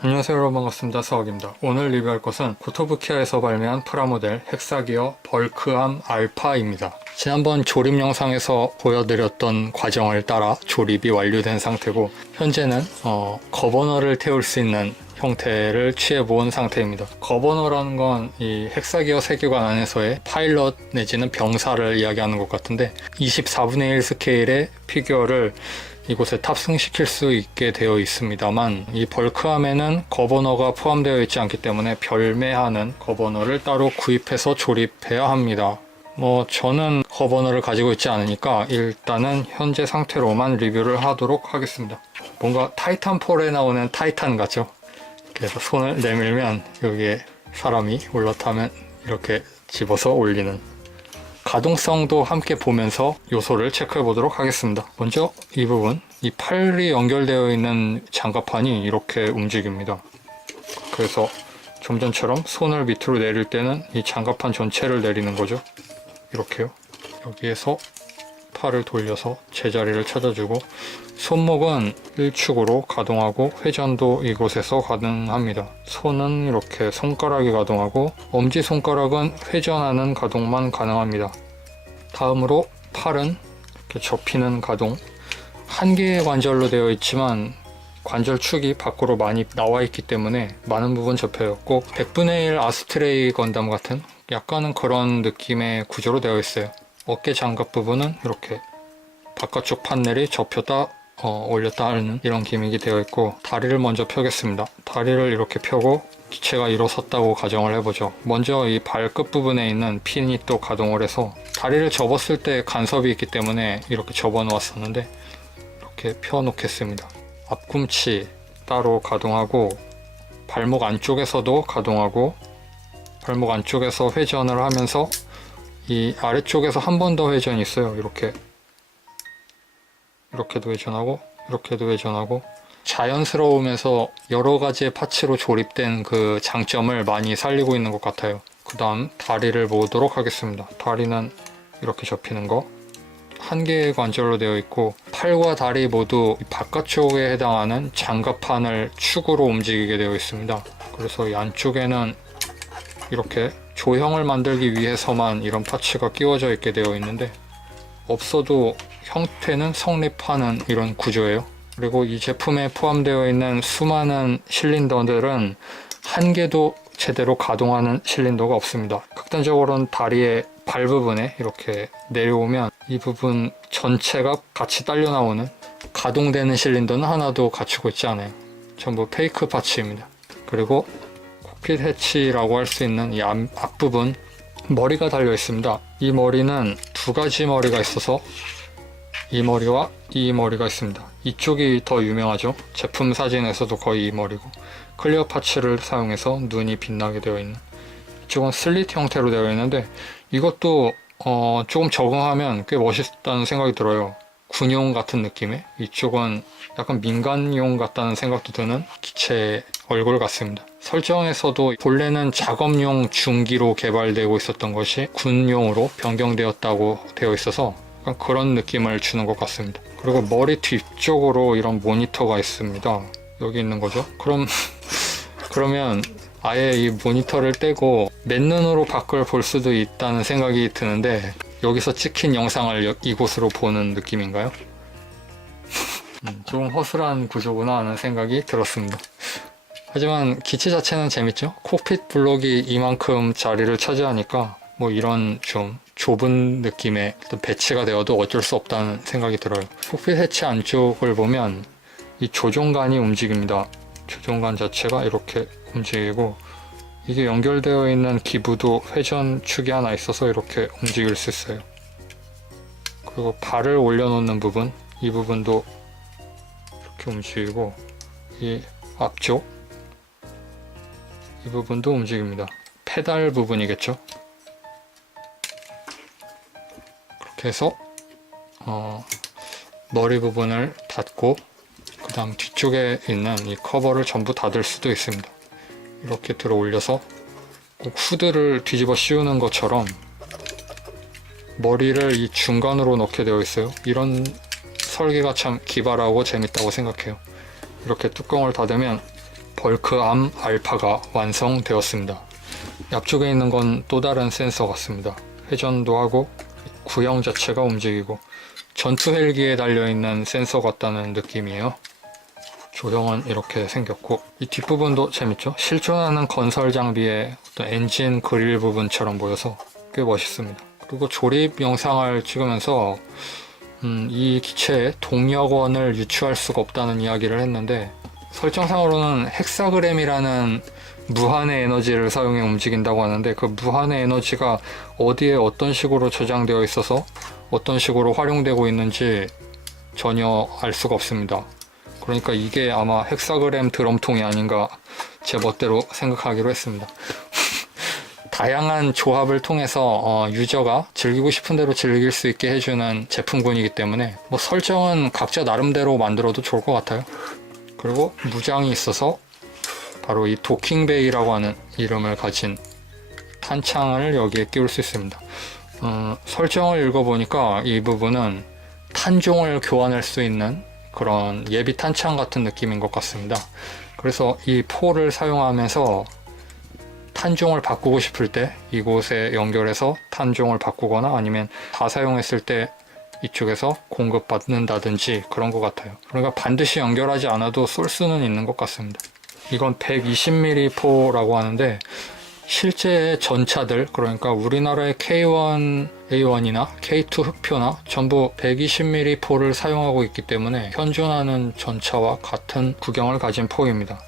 안녕하세요 여러분, 반갑습니다. 서학입니다. 오늘 리뷰할 것은 고토부키아에서 발매한 프라모델 헥사기어 벌크암 알파입니다. 지난번 조립 영상에서 보여드렸던 과정을 따라 조립이 완료된 상태고, 현재는 거버너를 태울 수 있는 형태를 취해본 상태입니다. 거버너라는 건 이 헥사기어 세계관 안에서의 파일럿 내지는 병사를 이야기하는 것 같은데, 24분의 1 스케일의 피규어를 이곳에 탑승시킬 수 있게 되어 있습니다만, 이 벌크암에는 거버너가 포함되어 있지 않기 때문에 별매하는 거버너를 따로 구입해서 조립해야 합니다. 저는 거버너를 가지고 있지 않으니까 일단은 현재 상태로만 리뷰를 하도록 하겠습니다. 뭔가 타이탄폴에 나오는 타이탄 같죠? 그래서 손을 내밀면 여기에 사람이 올라타면 이렇게 집어서 올리는, 가동성도 함께 보면서 요소를 체크해 보도록 하겠습니다. 먼저 이 부분, 이 팔이 연결되어 있는 장갑판이 이렇게 움직입니다. 그래서 좀 전처럼 손을 밑으로 내릴 때는 이 장갑판 전체를 내리는 거죠. 이렇게요. 여기에서 팔을 돌려서 제자리를 찾아주고, 손목은 1축으로 가동하고 회전도 이곳에서 가능합니다. 손은 이렇게 손가락이 가동하고, 엄지손가락은 회전하는 가동만 가능합니다. 다음으로 팔은 이렇게 접히는 가동. 한 개의 관절로 되어 있지만 관절축이 밖으로 많이 나와 있기 때문에 많은 부분 접혀요. 꼭 100분의 1 아스트레이 건담 같은 약간은 그런 느낌의 구조로 되어 있어요. 어깨 장갑 부분은 이렇게 바깥쪽 판넬이 접혔다 올렸다 하는 이런 기믹이 되어 있고, 다리를 먼저 펴겠습니다. 다리를 이렇게 펴고 기체가 일어섰다고 가정을 해보죠. 먼저 이 발끝 부분에 있는 핀이 또 가동을 해서, 다리를 접었을 때 간섭이 있기 때문에 이렇게 접어 놓았었는데 이렇게 펴 놓겠습니다. 앞꿈치 따로 가동하고, 발목 안쪽에서도 가동하고, 발목 안쪽에서 회전을 하면서 이 아래쪽에서 한 번 더 회전이 있어요. 이렇게도 회전하고 이렇게도 회전하고, 자연스러우면서 여러 가지의 파츠로 조립된 그 장점을 많이 살리고 있는 것 같아요. 그 다음 다리를 보도록 하겠습니다. 다리는 이렇게 접히는 거, 한 개의 관절로 되어 있고, 팔과 다리 모두 바깥쪽에 해당하는 장갑판을 축으로 움직이게 되어 있습니다. 그래서 이 안쪽에는 이렇게 조형을 만들기 위해서만 이런 파츠가 끼워져 있게 되어 있는데, 없어도 형태는 성립하는 이런 구조예요. 그리고 이 제품에 포함되어 있는 수많은 실린더들은 한 개도 제대로 가동하는 실린더가 없습니다. 극단적으로는 다리의 발 부분에 이렇게 내려오면 이 부분 전체가 같이 딸려 나오는, 가동되는 실린더는 하나도 갖추고 있지 않아요. 전부 페이크 파츠입니다. 그리고 콕핏 해치라고 할 수 있는 이 앞부분, 머리가 달려 있습니다. 이 머리는 두 가지 머리가 있어서 이 머리와 이 머리가 있습니다. 이쪽이 더 유명하죠. 제품 사진에서도 거의 이 머리고, 클리어 파츠를 사용해서 눈이 빛나게 되어 있는, 이쪽은 슬릿 형태로 되어 있는데, 이것도 조금 적응하면 꽤 멋있다는 생각이 들어요. 군용 같은 느낌의, 이쪽은 약간 민간용 같다는 생각도 드는 기체 얼굴 같습니다. 설정에서도 본래는 작업용 중기로 개발되고 있었던 것이 군용으로 변경되었다고 되어 있어서 약간 그런 느낌을 주는 것 같습니다. 그리고 머리 뒤쪽으로 이런 모니터가 있습니다. 여기 있는 거죠. 그러면 아예 이 모니터를 떼고 맨눈으로 밖을 볼 수도 있다는 생각이 드는데, 여기서 찍힌 영상을 이곳으로 보는 느낌인가요? 좀 허술한 구조구나 하는 생각이 들었습니다. 하지만 기체 자체는 재밌죠? 콕핏 블록이 이만큼 자리를 차지하니까 이런 좀 좁은 느낌의 배치가 되어도 어쩔 수 없다는 생각이 들어요. 콕핏 해치 안쪽을 보면 이 조종관이 움직입니다. 조종관 자체가 이렇게 움직이고, 이게 연결되어 있는 기부도 회전축이 하나 있어서 이렇게 움직일 수 있어요. 그리고 발을 올려놓는 부분, 이 부분도 이렇게 움직이고, 이 앞쪽 이 부분도 움직입니다. 페달 부분이겠죠. 그렇게 해서 머리 부분을 닫고, 그 다음 뒤쪽에 있는 이 커버를 전부 닫을 수도 있습니다. 이렇게 들어 올려서 꼭 후드를 뒤집어 씌우는 것처럼 머리를 이 중간으로 넣게 되어 있어요. 이런 설계가 참 기발하고 재밌다고 생각해요. 이렇게 뚜껑을 닫으면 벌크암 알파가 완성되었습니다. 옆쪽에 있는 건 또 다른 센서 같습니다. 회전도 하고 구형 자체가 움직이고 전투 헬기에 달려있는 센서 같다는 느낌이에요. 조형은 이렇게 생겼고 이 뒷부분도 재밌죠? 실존하는 건설 장비의 어떤 엔진 그릴 부분처럼 보여서 꽤 멋있습니다. 그리고 조립 영상을 찍으면서 이 기체에 동력원을 유추할 수가 없다는 이야기를 했는데 설정상으로는 헥사그램이라는 무한의 에너지를 사용해 움직인다고 하는데 그 무한의 에너지가 어디에 어떤 식으로 저장되어 있어서 어떤 식으로 활용되고 있는지 전혀 알 수가 없습니다. 그러니까 이게 아마 헥사그램 드럼통이 아닌가 제 멋대로 생각하기로 했습니다. 다양한 조합을 통해서 유저가 즐기고 싶은 대로 즐길 수 있게 해주는 제품군이기 때문에 뭐 설정은 각자 나름대로 만들어도 좋을 것 같아요. 그리고 무장이 있어서 바로 이 도킹베이라고 하는 이름을 가진 탄창을 여기에 끼울 수 있습니다. 설정을 읽어보니까 이 부분은 탄종을 교환할 수 있는 그런 예비 탄창 같은 느낌인 것 같습니다. 그래서 이 포를 사용하면서 탄종을 바꾸고 싶을 때 이곳에 연결해서 탄종을 바꾸거나 아니면 다 사용했을 때 이쪽에서 공급받는다든지 그런 것 같아요. 그러니까 반드시 연결하지 않아도 쏠 수는 있는 것 같습니다. 이건 120mm 포라고 하는데 실제 전차들, 그러니까 우리나라의 K1A1이나 K2 흑표나 전부 120mm 포를 사용하고 있기 때문에 현존하는 전차와 같은 구경을 가진 포입니다.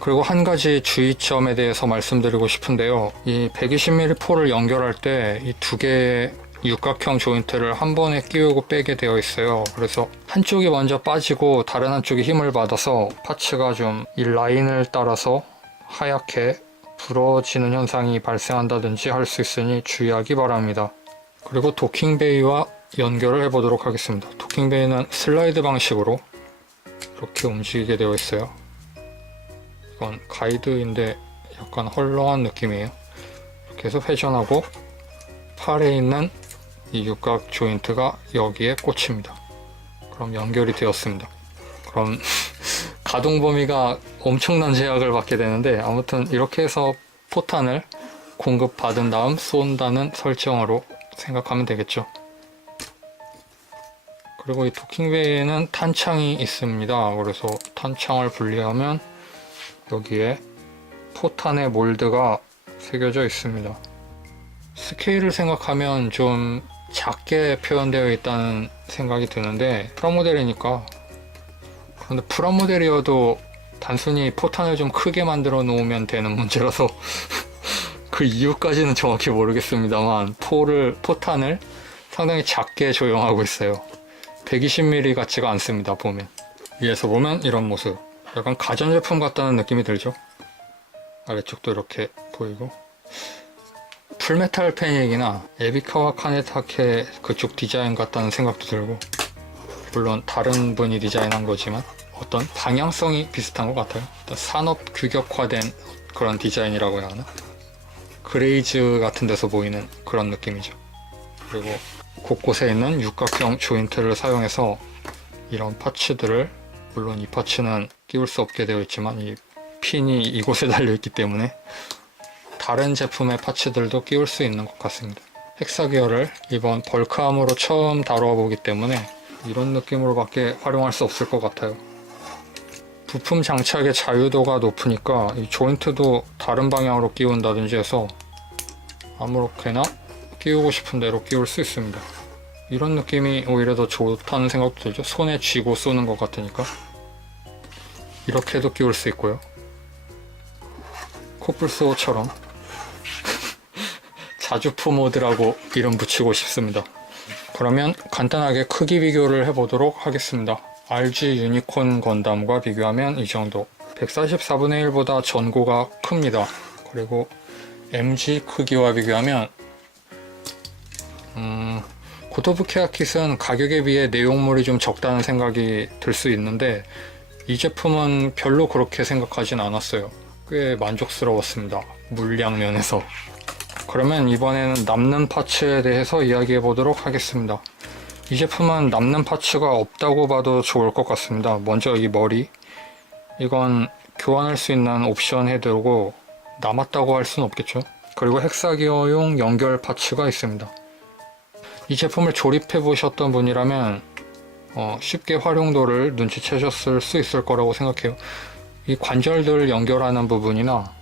그리고 한 가지 주의점에 대해서 말씀드리고 싶은데요. 이 120mm 포를 연결할 때 이 두 개의 육각형 조인트를 한 번에 끼우고 빼게 되어 있어요. 그래서 한쪽이 먼저 빠지고 다른 한쪽이 힘을 받아서 파츠가 좀 이 라인을 따라서 하얗게 부러지는 현상이 발생한다든지 할 수 있으니 주의하기 바랍니다. 그리고 도킹베이와 연결을 해보도록 하겠습니다. 도킹베이는 슬라이드 방식으로 이렇게 움직이게 되어 있어요. 이건 가이드인데 약간 헐렁한 느낌이에요. 이렇게 해서 회전하고 팔에 있는 이 육각 조인트가 여기에 꽂힙니다. 그럼 연결이 되었습니다. 그럼 가동 범위가 엄청난 제약을 받게 되는데 아무튼 이렇게 해서 포탄을 공급받은 다음 쏜다는 설정으로 생각하면 되겠죠. 그리고 이 도킹베이에는 탄창이 있습니다. 그래서 탄창을 분리하면 여기에 포탄의 몰드가 새겨져 있습니다. 스케일을 생각하면 좀 작게 표현되어 있다는 생각이 드는데 프라모델이니까. 그런데 프라모델이어도 단순히 포탄을 좀 크게 만들어 놓으면 되는 문제라서 그 이유까지는 정확히 모르겠습니다만 포탄을 상당히 작게 조형하고 있어요. 120mm 같지가 않습니다. 보면 위에서 보면 이런 모습, 약간 가전제품 같다는 느낌이 들죠. 아래쪽도 이렇게 보이고 풀메탈 패닉이나 에비카와 카네타케 그쪽 디자인 같다는 생각도 들고, 물론 다른 분이 디자인한 거지만 어떤 방향성이 비슷한 것 같아요. 산업 규격화된 그런 디자인이라고 해야 하나? 그레이즈 같은 데서 보이는 그런 느낌이죠. 그리고 곳곳에 있는 육각형 조인트를 사용해서 이런 파츠들을, 물론 이 파츠는 끼울 수 없게 되어 있지만 이 핀이 이곳에 달려있기 때문에 다른 제품의 파츠들도 끼울 수 있는 것 같습니다. 헥사기어를 이번 벌크암으로 처음 다루어 보기 때문에 이런 느낌으로밖에 활용할 수 없을 것 같아요. 부품 장착의 자유도가 높으니까 이 조인트도 다른 방향으로 끼운다든지 해서 아무렇게나 끼우고 싶은 대로 끼울 수 있습니다. 이런 느낌이 오히려 더 좋다는 생각도 들죠. 손에 쥐고 쏘는 것 같으니까. 이렇게도 끼울 수 있고요. 코뿔소처럼 자주포 모드라고 이름 붙이고 싶습니다. 그러면 간단하게 크기 비교를 해보도록 하겠습니다. RG 유니콘 건담과 비교하면 이 정도. 144분의 1보다 전고가 큽니다. 그리고 MG 크기와 비교하면 고토부키아 킷은 가격에 비해 내용물이 좀 적다는 생각이 들 수 있는데 이 제품은 별로 그렇게 생각하진 않았어요. 꽤 만족스러웠습니다. 물량 면에서. 그러면 이번에는 남는 파츠에 대해서 이야기해 보도록 하겠습니다. 이 제품은 남는 파츠가 없다고 봐도 좋을 것 같습니다. 먼저 이 머리, 이건 교환할 수 있는 옵션 해두고 남았다고 할 수는 없겠죠. 그리고 헥사기어용 연결 파츠가 있습니다. 이 제품을 조립해 보셨던 분이라면 쉽게 활용도를 눈치채셨을 수 있을 거라고 생각해요. 이 관절들 연결하는 부분이나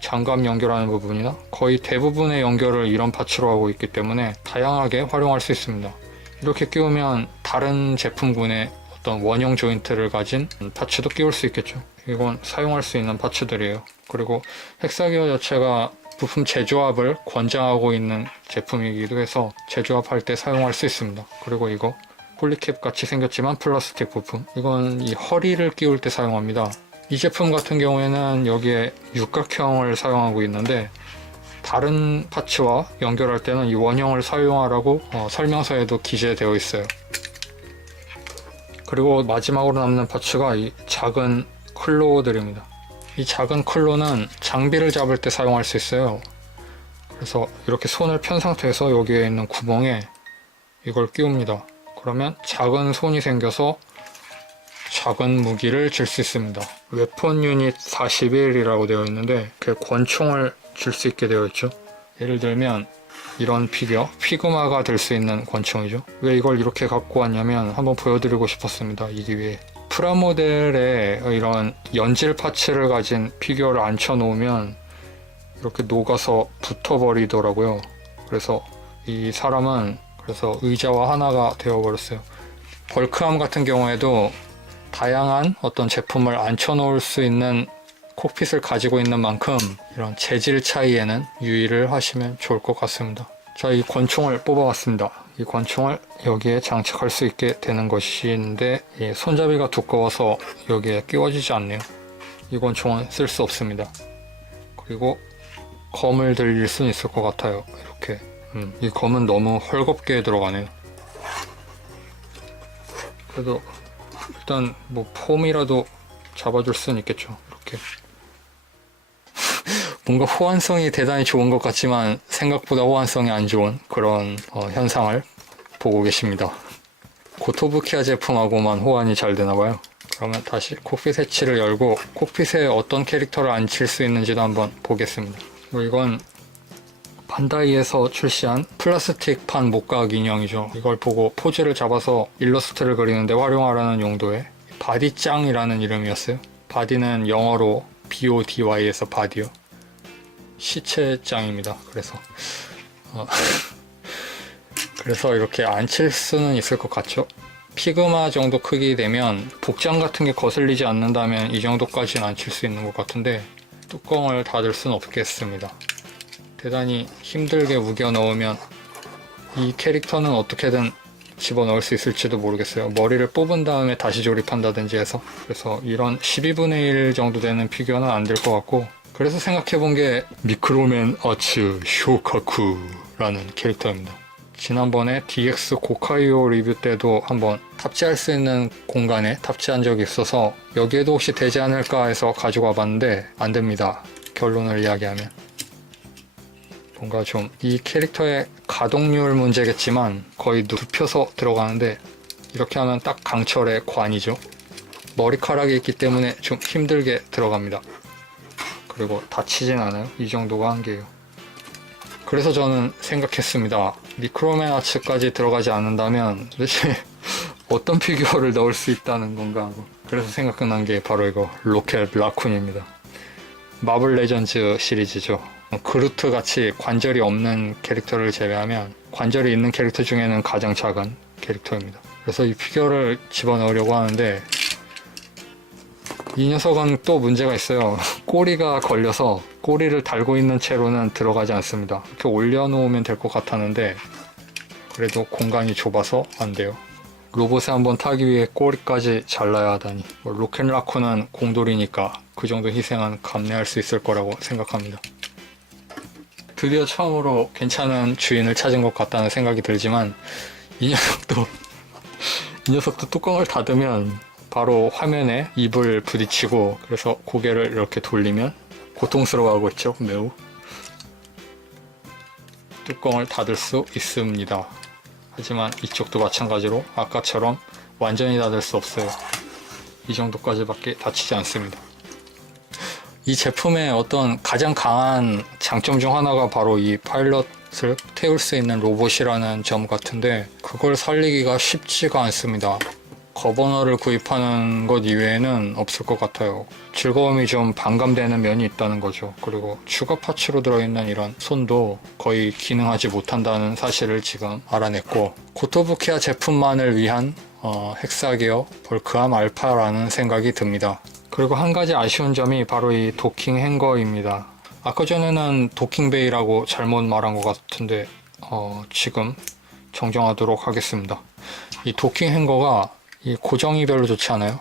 장갑 연결하는 부분이나 거의 대부분의 연결을 이런 파츠로 하고 있기 때문에 다양하게 활용할 수 있습니다. 이렇게 끼우면 다른 제품군의 어떤 원형 조인트를 가진 파츠도 끼울 수 있겠죠. 이건 사용할 수 있는 파츠들이에요. 그리고 헥사기어 자체가 부품 재조합을 권장하고 있는 제품이기도 해서 재조합할 때 사용할 수 있습니다. 그리고 이거 폴리캡 같이 생겼지만 플라스틱 부품, 이건 이 허리를 끼울 때 사용합니다. 이 제품 같은 경우에는 여기에 육각형을 사용하고 있는데 다른 파츠와 연결할 때는 이 원형을 사용하라고 설명서에도 기재되어 있어요. 그리고 마지막으로 남는 파츠가 이 작은 클로우들입니다. 이 작은 클로는 장비를 잡을 때 사용할 수 있어요. 그래서 이렇게 손을 편 상태에서 여기에 있는 구멍에 이걸 끼웁니다. 그러면 작은 손이 생겨서 작은 무기를 질 수 있습니다. 웨폰 유닛 41이라고 되어 있는데 그 권총을 질 수 있게 되어 있죠. 예를 들면 이런 피그마가 될 수 있는 권총이죠. 왜 이걸 이렇게 갖고 왔냐면 한번 보여드리고 싶었습니다. 이 뒤에 프라모델에 이런 연질 파츠를 가진 피규어를 앉혀 놓으면 이렇게 녹아서 붙어버리더라고요. 그래서 이 사람은 의자와 하나가 되어버렸어요. 벌크암 같은 경우에도 다양한 어떤 제품을 앉혀 놓을 수 있는 콕핏을 가지고 있는 만큼 이런 재질 차이에는 유의를 하시면 좋을 것 같습니다. 자, 이 권총을 뽑아왔습니다. 이 권총을 여기에 장착할 수 있게 되는 것인데 이 손잡이가 두꺼워서 여기에 끼워지지 않네요. 이 권총은 쓸 수 없습니다. 그리고 검을 들릴 수는 있을 것 같아요. 이렇게 이 검은 너무 헐겁게 들어가네요. 그래도 일단 뭐 폼이라도 잡아줄 수는 있겠죠. 이렇게 뭔가 호환성이 대단히 좋은 것 같지만 생각보다 호환성이 안 좋은 그런 현상을 보고 계십니다. 고토부키아 제품하고만 호환이 잘 되나봐요. 그러면 다시 콕핏 해치를 열고 콕핏에 어떤 캐릭터를 앉힐 수 있는지도 한번 보겠습니다. 이건 반다이에서 출시한 플라스틱판 목각 인형이죠. 이걸 보고 포즈를 잡아서 일러스트를 그리는데 활용하라는 용도의 바디짱이라는 이름이었어요. 바디는 영어로 BODY에서 바디요. 시체짱입니다. 그래서 이렇게 앉힐 수는 있을 것 같죠. 피그마 정도 크기 되면 복장 같은 게 거슬리지 않는다면 이 정도까지는 앉힐 수 있는 것 같은데 뚜껑을 닫을 수는 없겠습니다. 대단히 힘들게 우겨 넣으면 이 캐릭터는 어떻게든 집어넣을 수 있을지도 모르겠어요. 머리를 뽑은 다음에 다시 조립한다든지 해서. 그래서 이런 12분의 1 정도 되는 피규어는 안 될 것 같고, 그래서 생각해본 게 미크로맨 아츠 쇼카쿠라는 캐릭터입니다. 지난번에 DX 고카이오 리뷰 때도 한번 탑재할 수 있는 공간에 탑재한 적이 있어서 여기에도 혹시 되지 않을까 해서 가지고 와봤는데 안 됩니다. 결론을 이야기하면. 뭔가 좀 이 캐릭터의 가동률 문제겠지만 거의 눕혀서 들어가는데 이렇게 하면 딱 강철의 관이죠. 머리카락이 있기 때문에 좀 힘들게 들어갑니다. 그리고 다치진 않아요. 이 정도가 한계예요. 그래서 저는 생각했습니다. 미크로맨 아츠까지 들어가지 않는다면 도대체 어떤 피규어를 넣을 수 있다는 건가 하고, 그래서 생각난 게 바로 이거 로켓 라쿤입니다. 마블 레전즈 시리즈죠. 그루트 같이 관절이 없는 캐릭터를 제외하면 관절이 있는 캐릭터 중에는 가장 작은 캐릭터입니다. 그래서 이 피규어를 집어넣으려고 하는데 이 녀석은 또 문제가 있어요. 꼬리가 걸려서 꼬리를 달고 있는 채로는 들어가지 않습니다. 이렇게 올려놓으면 될 것 같았는데 그래도 공간이 좁아서 안 돼요. 로봇에 한번 타기 위해 꼬리까지 잘라야 하다니. 로켓 라쿤은 공돌이니까 그 정도 희생은 감내할 수 있을 거라고 생각합니다. 드디어 처음으로 괜찮은 주인을 찾은 것 같다는 생각이 들지만 이 녀석도 뚜껑을 닫으면 바로 화면에 입을 부딪히고, 그래서 고개를 이렇게 돌리면 고통스러워하고 있죠. 매우. 뚜껑을 닫을 수 있습니다. 하지만 이쪽도 마찬가지로 아까처럼 완전히 닫을 수 없어요. 이 정도까지밖에 닫히지 않습니다. 이 제품의 어떤 가장 강한 장점 중 하나가 바로 이 파일럿을 태울 수 있는 로봇이라는 점 같은데, 그걸 살리기가 쉽지가 않습니다. 거버너를 구입하는 것 이외에는 없을 것 같아요. 즐거움이 좀 반감되는 면이 있다는 거죠. 그리고 추가 파츠로 들어있는 이런 손도 거의 기능하지 못한다는 사실을 지금 알아냈고, 고토부키아 제품만을 위한 헥사기어 벌크암 알파라는 생각이 듭니다. 그리고 한 가지 아쉬운 점이 바로 이 도킹 행거입니다. 아까 전에는 도킹 베이라고 잘못 말한 것 같은데 지금 정정하도록 하겠습니다. 이 도킹 행거가 이 고정이 별로 좋지 않아요.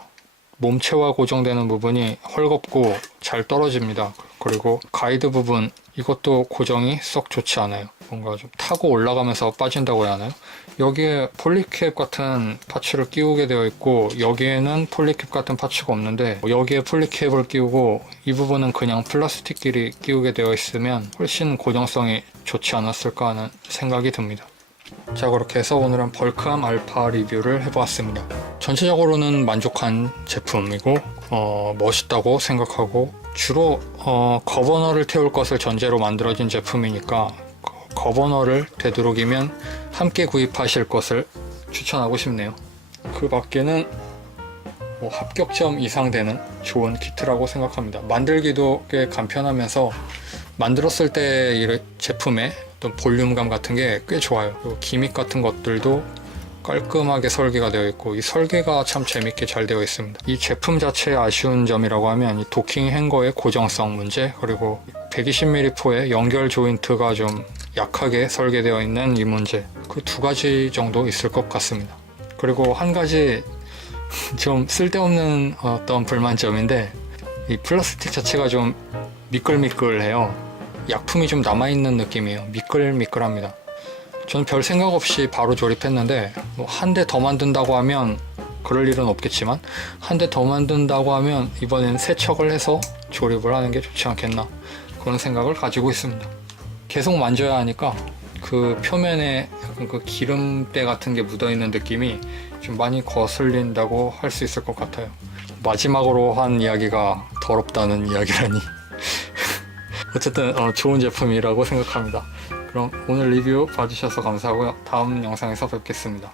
몸체와 고정되는 부분이 헐겁고 잘 떨어집니다. 그리고 가이드 부분, 이것도 고정이 썩 좋지 않아요. 뭔가 좀 타고 올라가면서 빠진다고 해야 하나요? 여기에 폴리캡 같은 파츠를 끼우게 되어 있고, 여기에는 폴리캡 같은 파츠가 없는데 여기에 폴리캡을 끼우고 이 부분은 그냥 플라스틱끼리 끼우게 되어 있으면 훨씬 고정성이 좋지 않았을까 하는 생각이 듭니다. 자, 그렇게 해서 오늘은 벌크암 알파 리뷰를 해보았습니다. 전체적으로는 만족한 제품이고 멋있다고 생각하고, 주로 거버너를 태울 것을 전제로 만들어진 제품이니까 거버너를 되도록이면 함께 구입하실 것을 추천하고 싶네요. 그 밖에는 합격점 이상 되는 좋은 키트라고 생각합니다. 만들기도 꽤 간편하면서 만들었을 때 이 제품의 어떤 볼륨감 같은 게 꽤 좋아요. 그리고 기믹 같은 것들도 깔끔하게 설계가 되어 있고, 이 설계가 참 재밌게 잘 되어 있습니다. 이 제품 자체의 아쉬운 점이라고 하면 이 도킹 행거의 고정성 문제, 그리고 120mm 포의 연결 조인트가 좀 약하게 설계되어 있는 이 문제, 그 두 가지 정도 있을 것 같습니다. 그리고 한 가지 좀 쓸데없는 어떤 불만점인데, 이 플라스틱 자체가 좀 미끌미끌해요. 약품이 좀 남아있는 느낌이에요. 미끌미끌합니다. 저는 별 생각 없이 바로 조립했는데, 한 대 더 만든다고 하면, 그럴 일은 없겠지만 한 대 더 만든다고 하면 이번엔 세척을 해서 조립을 하는 게 좋지 않겠나, 그런 생각을 가지고 있습니다. 계속 만져야 하니까 그 표면에 약간 그 기름때 같은 게 묻어있는 느낌이 좀 많이 거슬린다고 할 수 있을 것 같아요. 마지막으로 한 이야기가 더럽다는 이야기라니. 어쨌든 좋은 제품이라고 생각합니다. 그럼 오늘 리뷰 봐주셔서 감사하고요. 다음 영상에서 뵙겠습니다.